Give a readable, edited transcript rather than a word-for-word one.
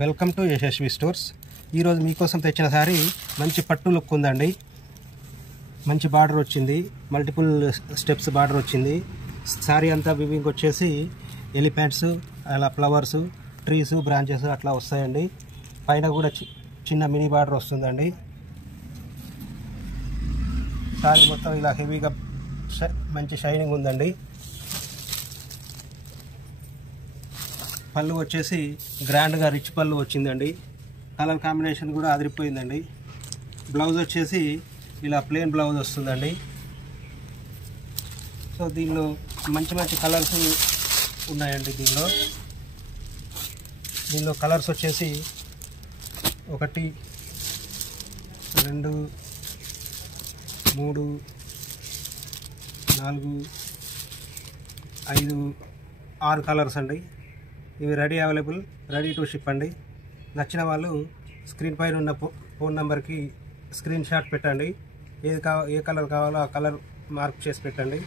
Welcome to Yashasvi stores. ఈరోజు మీకోసం తెచ్చిన సారీ మంచి పట్టు లుక్ ఉందండి. మంచి బార్డర్ వచ్చింది, మల్టిపుల్ స్టెప్స్ బార్డర్ వచ్చింది. సారీ అంతా వివింగ్ వచ్చేసి ఎలిఫెంట్స్, అలా ఫ్లవర్స్, ట్రీస్, బ్రాంచెస్ అట్లా వస్తాయండి. పైన కూడా చిన్న మినీ బార్డర్ వస్తుందండి. సారీ మొత్తం ఇలా హెవీగా మంచి షైనింగ్ ఉందండి. పళ్ళు వచ్చేసి గ్రాండ్గా రిచ్ పళ్ళు వచ్చిందండి. కలర్ కాంబినేషన్ కూడా అదిరిపోయిందండి. బ్లౌజ్ వచ్చేసి ఇలా ప్లెయిన్ బ్లౌజ్ వస్తుందండి. సో దీనిలో మంచి మంచి కలర్స్ ఉన్నాయండి. దీనిలో కలర్స్ వచ్చేసి 1 2 3 4 5 6 కలర్స్ అండి. ఇవి అవైలబుల్, రెడీ టు షిప్ అండి. నచ్చిన వాళ్ళు స్క్రీన్ పైన ఉన్న ఫోన్ నెంబర్కి స్క్రీన్ షాట్ పెట్టండి. ఏ కలర్ కావాలో ఆ కలర్ మార్క్ చేసి పెట్టండి.